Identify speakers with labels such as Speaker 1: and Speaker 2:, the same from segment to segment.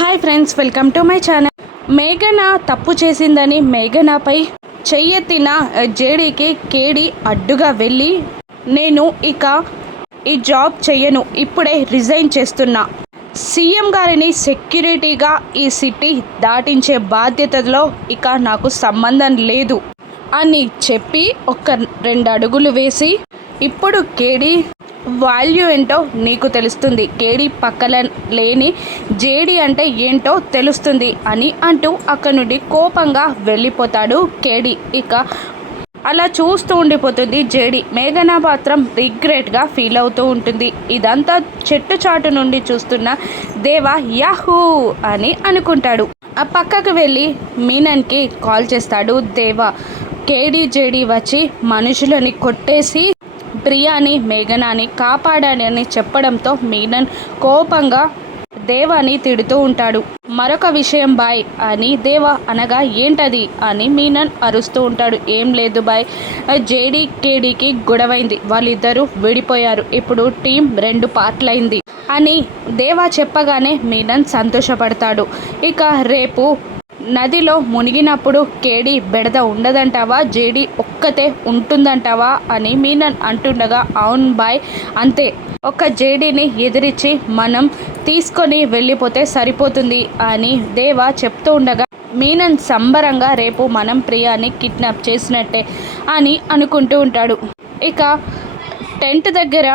Speaker 1: Hi friends welcome to my channel. మేఘన తప్పు చేసిందని మేఘనాపై చెయ్యెత్తిన జేడీకి కేడి అడ్డుగా వెళ్ళి నేను ఇక ఈ జాబ్ చెయ్యను ఇప్పుడే రిజైన్ చేస్తున్నా. సీఎం గారిని సెక్యూరిటీగా ఈ సిటీ దాటించే బాధ్యతలో ఇక నాకు సంబంధం లేదు అని చెప్పి ఒక రెండు అడుగులు వేసి ఇప్పుడు కేడి వాల్యూ ఏంటో నీకు తెలుస్తుంది. కేడి పక్కల లేని జేడి అంటే ఏంటో తెలుస్తుంది అని అంటూ అక్కడి నుండి కోపంగా వెళ్ళిపోతాడు కేడి. ఇక అలా చూస్తూ ఉండిపోతుంది జేడి. మేఘన మాత్రం రిగ్రెట్గా ఫీల్ అవుతూ ఉంటుంది. ఇదంతా చెట్టు చాటు నుండి చూస్తున్న దేవ యాహూ అని అనుకుంటాడు. ఆ పక్కకు వెళ్ళి మీనన్కి కాల్ చేస్తాడు దేవ. కేడి జేడి వచ్చి మనుషులని కొట్టేసి ప్రియాని మేఘనాని కాపాడానని చెప్పడంతో మీనన్ కోపంగా దేవాని తిడుతూ ఉంటాడు. మరొక విషయం బాయ్ అని దేవ అనగా ఏంటది అని మీనన్ అరుస్తూ ఉంటాడు. ఏం లేదు బాయ్ జేడీ కేడీకి గొడవైంది. వాళ్ళిద్దరూ విడిపోయారు. ఇప్పుడు టీం రెండు పార్ట్లైంది అని దేవా చెప్పగానే మీనన్ సంతోషపడతాడు. ఇక రేపు నదిలో మునిగినప్పుడు కేడి బెడద ఉండదంటావా? జేడి ఒక్కతే ఉంటుందంటావా? అని మీనన్ అంటుండగా అవును బాయ్ అంతే. ఒక జేడీని ఎదిరించి మనం తీసుకొని వెళ్ళిపోతే సరిపోతుంది అని దేవా చెప్తూ ఉండగా మీనన్ సంబరంగా రేపు మనం ప్రియాని కిడ్నాప్ చేసినట్టే అని అనుకుంటూ ఉంటాడు. ఇక టెంట్ దగ్గర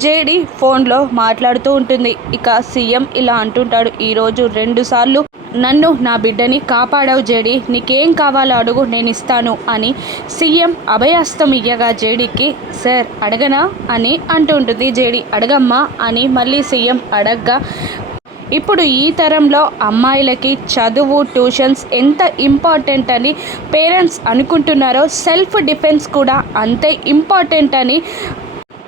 Speaker 1: జేడి ఫోన్లో మాట్లాడుతూ ఉంటుంది. ఇక సీఎం ఇలా అంటుంటాడు ఈరోజు రెండుసార్లు నన్ను నా బిడ్డని కాపాడావు జేడి నీకేం కావాలో అడుగు నేను ఇస్తాను అని సీఎం అభయాస్తం ఇయ్యగా జేడీకి సార్ అడగనా? అని అంటుంటుంది జేడి. అడగమ్మా అని మళ్ళీ సీఎం అడగ్గా ఇప్పుడు ఈ తరంలో అమ్మాయిలకి చదువు ట్యూషన్స్ ఎంత ఇంపార్టెంట్ అని పేరెంట్స్ అనుకుంటున్నారో సెల్ఫ్ డిఫెన్స్ కూడా అంతే ఇంపార్టెంట్ అని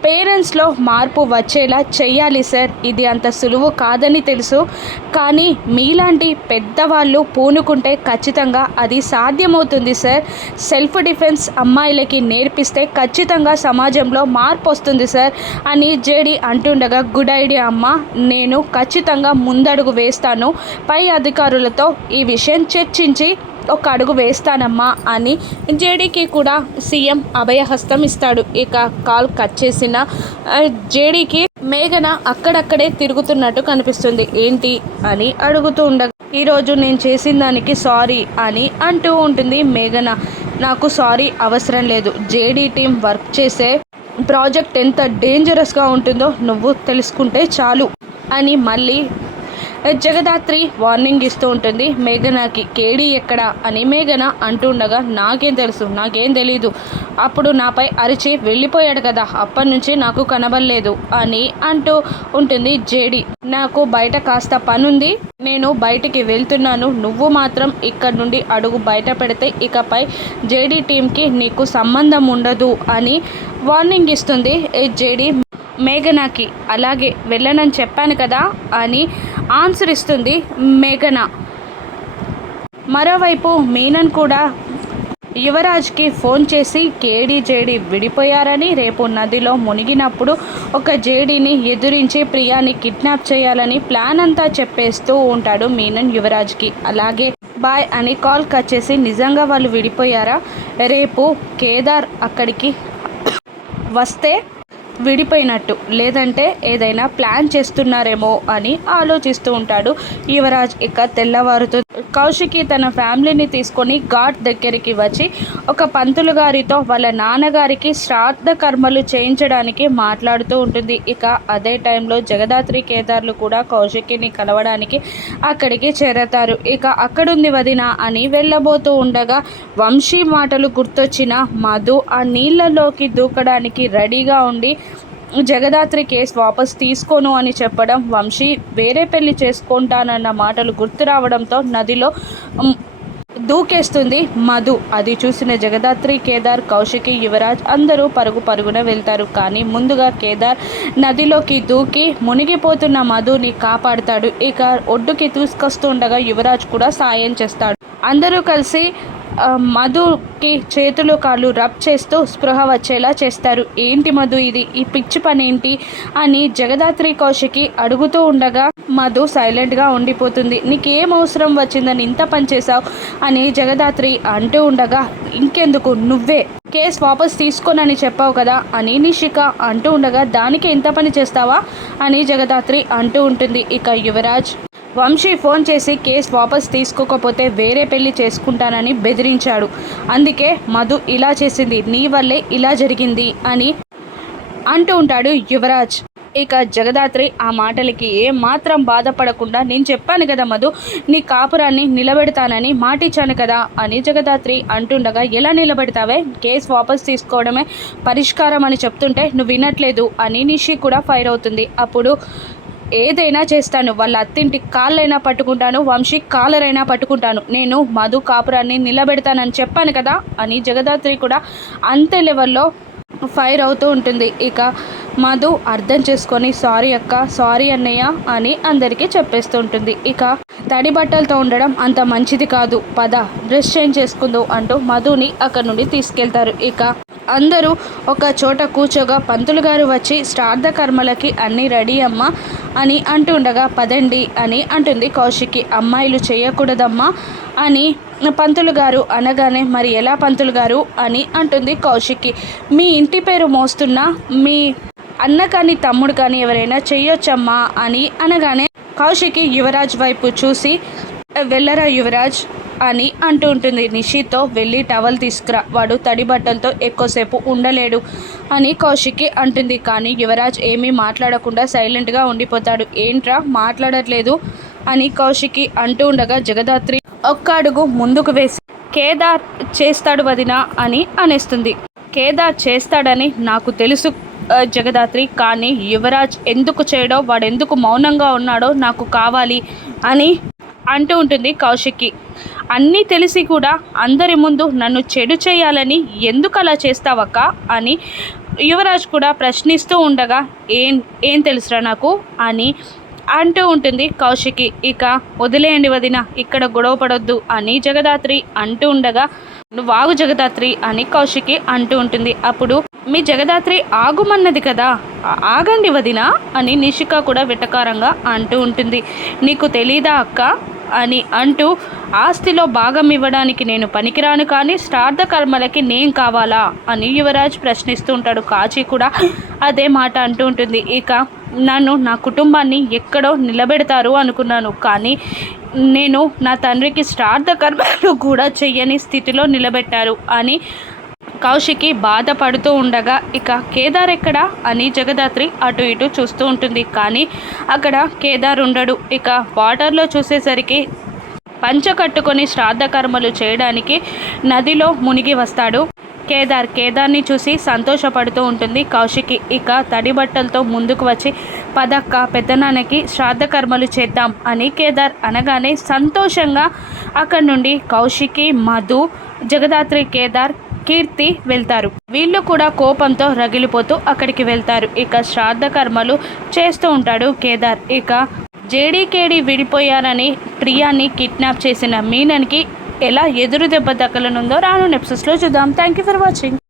Speaker 1: పేరెంట్స్లో మార్పు వచ్చేలా చేయాలి సార్. ఇది అంత సులువు కాదని తెలుసు. కానీ మీలాంటి పెద్దవాళ్ళు పూనుకుంటే ఖచ్చితంగా అది సాధ్యమవుతుంది సార్. సెల్ఫ్ డిఫెన్స్ అమ్మాయిలకి నేర్పిస్తే ఖచ్చితంగా సమాజంలో మార్పు వస్తుంది సార్ అని జేడి అంటుండగా గుడ్ ఐడియా అమ్మ నేను ఖచ్చితంగా ముందడుగు వేస్తాను. పై అధికారులతో ఈ విషయం చర్చించి ఒక అడుగు వేస్తానమ్మా అని జేడీకి కూడా సీఎం అభయహస్తం ఇస్తాడు. ఇక కాల్ కట్ చేసిన జేడీకి మేఘన అక్కడక్కడే తిరుగుతున్నట్టు కనిపిస్తుంది. ఏంటి అని అడుగుతూ ఉండగా ఈరోజు నేను చేసిన దానికి సారీ అని అంటూ ఉంటుంది మేఘన. నాకు సారీ అవసరం లేదు. జేడీ టీం వర్క్ చేసే ప్రాజెక్ట్ ఎంత డేంజరస్గా ఉంటుందో నువ్వు తెలుసుకుంటే చాలు అని మళ్ళీ జగదాత్రి వార్నింగ్ ఇస్తూ ఉంటుంది. మేఘనాకి కేడీ ఎక్కడ అని మేఘన అంటుండగా నాకేం తెలుసు నాకేం తెలీదు. అప్పుడు నాపై అరిచి వెళ్ళిపోయాడు కదా అప్పటి నుంచి నాకు కనబడలేదు అని అంటూ ఉంటుంది జేడి. నాకు బయట కాస్త పనుంది నేను బయటికి వెళ్తున్నాను. నువ్వు మాత్రం ఇక్కడ నుండి అడుగు బయట పెడితే ఇకపై జేడీ టీంకి నీకు సంబంధం ఉండదు అని వార్నింగ్ ఇస్తుంది. జేడీ మేఘనాకి అలాగే వెళ్ళనని చెప్పాను కదా అని ఆన్సర్ ఇస్తుంది మేఘన. మరోవైపు మీనన్ కూడా యువరాజ్కి ఫోన్ చేసి కేడీ జేడీ విడిపోయారని రేపు నదిలో మునిగినప్పుడు ఒక జేడీని ఎదురించి ప్రియాని కిడ్నాప్ చేయాలని ప్లాన్ అంతా చెప్పేస్తూ ఉంటాడు మీనన్ యువరాజ్కి. అలాగే బాయ్ అని కాల్ కట్ చేసి నిజంగా వాళ్ళు విడిపోయారా? రేపు కేదార్ అక్కడికి వస్తే విడిపోయినట్టు లేదంటే ఏదైనా ప్లాన్ చేస్తున్నారేమో అని ఆలోచిస్తూ ఉంటాడు యువరాజ్. ఇక తెల్లవారుతో కౌశికి తన ఫ్యామిలీని తీసుకొని ఘాట్ దగ్గరికి వచ్చి ఒక పంతులు గారితో వాళ్ళ నాన్నగారికి శ్రాద్ధ కర్మలు చేయించడానికి మాట్లాడుతూ ఉంటుంది. ఇక అదే టైంలో జగదాత్రి కేదార్లు కూడా కౌశికిని కలవడానికి అక్కడికి చేరతారు. ఇక అక్కడుంది వదిన అని వెళ్ళబోతూ ఉండగా వంశీ మాటలు గుర్తొచ్చిన మధు ఆ నీళ్ళలోకి దూకడానికి రెడీగా ఉండి జగదాత్రి కేసు వాపస్ తీసుకోను అని చెప్పడం వంశీ వేరే పెళ్ళి చేసుకుంటానన్న మాటలు గుర్తు రావడంతో నదిలో దూకేస్తుంది మధు. అది చూసిన జగదాత్రి కేదార్ కౌశికి యువరాజ్ అందరూ పరుగు పరుగున వెళ్తారు. కానీ ముందుగా కేదార్ నదిలోకి దూకి మునిగిపోతున్న మధుని కాపాడుతాడు. ఇక ఒడ్డుకి తీసుకొస్తుండగా యువరాజ్ కూడా సాయం చేస్తాడు. అందరూ కలిసి మధుకి చేతులు కాళ్ళు రబ్ చేస్తూ స్పృహ వచ్చేలా చేస్తారు. ఏంటి మధు ఇది? ఈ పిచ్చి పనేంటి? అని జగదాత్రి కౌశికి అడుగుతూ ఉండగా మధు సైలెంట్గా ఉండిపోతుంది. నీకేం అవసరం వచ్చిందని ఇంత పని చేశావు? అని జగదాత్రి అంటూ ఉండగా ఇంకెందుకు? నువ్వే. కేస్ వాపస్ తీసుకోనని చెప్పావు కదా? అని నిషిక అంటూ ఉండగా దానికి ఇంత పని చేస్తావా? అని జగదాత్రి అంటూ ఉంటుంది. ఇక యువరాజ్ వంశీ ఫోన్ చేసి కేసు వాపస్ తీసుకోకపోతే వేరే పెళ్ళి చేసుకుంటానని బెదిరించాడు. అందుకే మధు ఇలా చేసింది నీ వల్లే ఇలా జరిగింది అని అంటూ ఉంటాడు యువరాజ్. ఇక జగదాత్రి ఆ మాటలకి ఏ మాత్రం బాధపడకుండా నేను చెప్పాను కదా మధు నీ కాపురాన్ని నిలబెడతానని మాటిచ్చాను కదా అని జగదాత్రి అంటుండగా ఎలా నిలబెడతావే? కేసు వాపస్ తీసుకోవడమే పరిష్కారం అని చెప్తుంటే నువ్వు వినట్లేదు అని నిషి కూడా ఫైర్ అవుతుంది. అప్పుడు ఏదైనా చేస్తాను. వాళ్ళ అత్తింటి కాళ్ళైనా పట్టుకుంటాను వంశీ కాలరైనా పట్టుకుంటాను. నేను మధు కాపురాన్ని నిలబెడతానని చెప్పాను కదా అని జగదాత్రి కూడా అంతే లెవెల్లో ఫైర్ అవుతూ ఉంటుంది. ఇక మధు అర్థం చేసుకొని సారీ అక్క సారీ అన్నయ్య అని అందరికీ చెప్పేస్తూ ఉంటుంది ఇక తడి బట్టలతో ఉండడం అంత మంచిది కాదు. పద డ్రెస్ చేంజ్ చేసుకుందో అంటూ మధుని అక్కడ నుండి తీసుకెళ్తారు. ఇక అందరూ ఒక చోట కూర్చోగా పంతులు గారు వచ్చి శ్రాద్ధ కర్మలకి అన్నీ రెడీ అమ్మా అని అంటుండగా పదండి అని అంటుంది కౌశికి అమ్మాయిలు చేయకూడదమ్మా అని పంతులు గారు అనగానే మరి ఎలా పంతులు గారు? అని అంటుంది కౌశికి మీ ఇంటి పేరు మోస్తున్న మీ అన్న కానీ తమ్ముడు కానీ ఎవరైనా చెయ్యొచ్చమ్మా అని అనగానే కౌశికి యువరాజ్ వైపు చూసి వెళ్ళరా యువరాజ్ అని అంటూ ఉంటుంది. నిషితో వెళ్ళి టవల్ తీసుకురా. వాడు తడి బట్టలతో ఎక్కువసేపు ఉండలేడు అని కౌశిక్కి అంటుంది. కానీ యువరాజ్ ఏమీ మాట్లాడకుండా సైలెంట్గా ఉండిపోతాడు. ఏంట్రా మాట్లాడట్లేదు అని కౌశికి అంటూ ఉండగా జగదాత్రి ఒక్క అడుగు ముందుకు వేసి కేదార్ చేస్తాడు వదినా అని అనేస్తుంది. కేదార్ చేస్తాడని నాకు తెలుసు జగదాత్రి. కానీ యువరాజ్ ఎందుకు చేయడో వాడు ఎందుకు మౌనంగా ఉన్నాడో నాకు కావాలి అని అంటూ ఉంటుంది కౌశిక్కి. అన్నీ తెలిసి కూడా అందరి ముందు నన్ను చెడు చేయాలని ఎందుకు అలా చేస్తావక్క అని యువరాజ్ కూడా ప్రశ్నిస్తూ ఉండగా ఏం ఏం తెలుసురా నాకు? అని అంటూ ఉంటుంది కౌశికి. ఇక వదిలేయండి వదిన ఇక్కడ గొడవ పడొద్దు అని జగదాత్రి అంటూ ఉండగా వాగు జగదాత్రి అని కౌశికి అంటూ ఉంటుంది. అప్పుడు మీ జగదాత్రి ఆగుమన్నది కదా ఆగండి వదిన అని నిషిక కూడా వెటకారంగా అంటూ ఉంటుంది. నీకు తెలీదా అక్క? అని అంటూ ఆస్తిలో భాగం ఇవ్వడానికి నేను పనికిరాను కానీ శ్రాద్ధ కర్మలకి నేను కావాలా అని యువరాజ్ ప్రశ్నిస్తూ ఉంటాడు కాచి కూడా అదే మాట అంటూ ఉంటుంది. ఇక నన్ను నా కుటుంబాన్ని ఎక్కడో నిలబెడతారు అనుకున్నాను కానీ నేను నా తండ్రికి శ్రాద్ధ కర్మలు కూడా చెయ్యని స్థితిలో నిలబెట్టారు అని కౌశికి బాధపడుతూ ఉండగా ఇక కేదార్ ఎక్కడా? అని జగదాత్రి అటు ఇటు చూస్తూ ఉంటుంది. కానీ అక్కడ కేదార్ ఉండడు. ఇక వాటర్లో చూసేసరికి పంచ కట్టుకొని శ్రాద్ధ కర్మలు చేయడానికి నదిలో మునిగి వస్తాడు. కేదార్ కేదార్ని చూసి సంతోషపడుతూ ఉంటుంది కౌశికి. ఇక తడి బట్టలతో ముందుకు వచ్చి పదక్క పెద్దనాన్నకి శ్రాద్ధ కర్మలు చేద్దాం అని కేదార్ అనగానే సంతోషంగా అక్కడి నుండి కౌశికి మధు జగదాత్రి కేదార్ కీర్తి వెళ్తారు. వీళ్ళు కూడా కోపంతో రగిలిపోతూ అక్కడికి వెళ్తారు. ఇక శ్రాద్ధ కర్మలు చేస్తూ ఉంటాడు కేదార్. ఇక జేడీకేడి విడిపోయారని ప్రియాని కిడ్నాప్ చేసిన మీనన్కి ఎలా ఎదురు దెబ్బ తగలనుందో రాను నెప్సెస్లో చూద్దాం. Thank you for watching